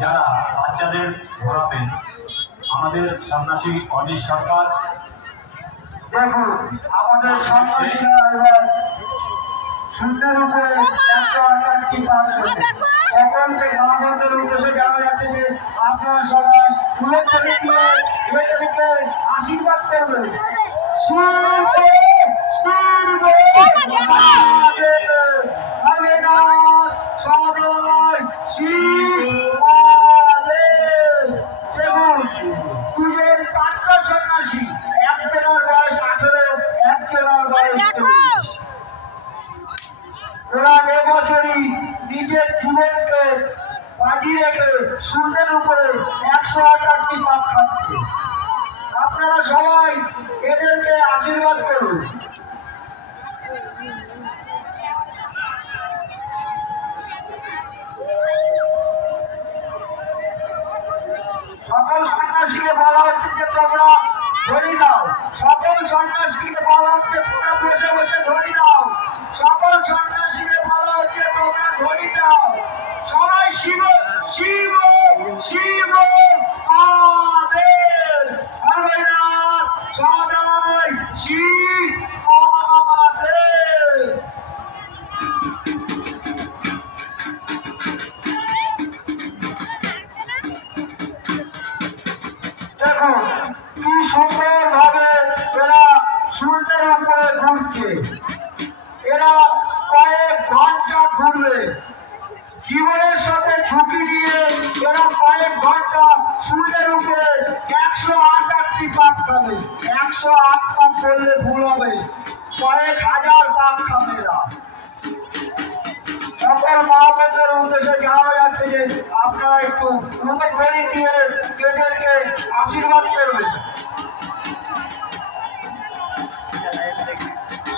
যারা বাচ্চাদের ঘোরাবেন আমাদের সন্ন্যাসী অনিশ সরকার। দেখুন আমাদের সন্ন্যাসীরা এবার সূর্যের উপরে 108টি পাঠ করবে। সকলকে সমাগমদের উদ্দেশ্যে জানা যাচ্ছে যে আপনারা সবাই ফুলের থেকে দিয়ে এদেরকে আশীর্বাদ করবেন। দুজন পাঁচটা সন্ন্যাসী, একজনের বয়স 18, একজনের বয়স 23। ওরা এবছরই নিজের জীবনকে বাজি রেখে সূর্যের উপরে 108টি পাক খাচ্ছে। আপনারা সবাই এদেরকে আশীর্বাদ করুন। সকল সন্ন্যাসীকে বলা হচ্ছে যে তোমরা ধরি দাও। সকল সন্ন্যাসীকে বলা হচ্ছে তোমরা বসে বসে ধরি দাও। সকল সন্ন্যাসীকে বলা হচ্ছে তোমরা ধরি দাও। সবাই শিব শিব শিব মহাদেব ভোলেনাথ সবাই শিব মহাদেব। দেখুন কি সুন্দর ভাবে এরা সূর্যের উপরে ঘুরছে। এরা কয়েক ঘন্টা ঘুরবে, জীবনের সাথে ঝুঁকি দিয়ে এরা কয়েক ঘন্টা সূর্যের উপরে 108টি পাক খাবে। 108 পাক করলে ভুল হবে, কয়েক হাজার পাক খাবে এরা। সকল মহাপ্রভুদের উদ্দেশ্যে জানা যাচ্ছে যে আপনারা একটু রূপে দিয়ে এদেরকে আশীর্বাদ করবেন।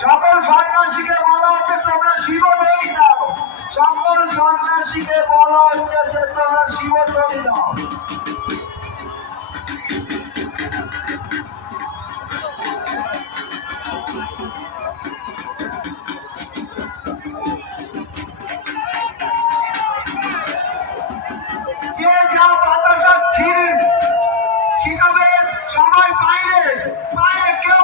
সকল সন্ন্যাসীকে বলা হচ্ছে তোমরা শিব ধরি দাও। সকল সন্ন্যাসীকে বলা হচ্ছে যে তোমরা শিব ধরি দাও। যে যা বাতাসা ছিড়ে শিখাবে সবাই বাইরে বাইরে, কেউ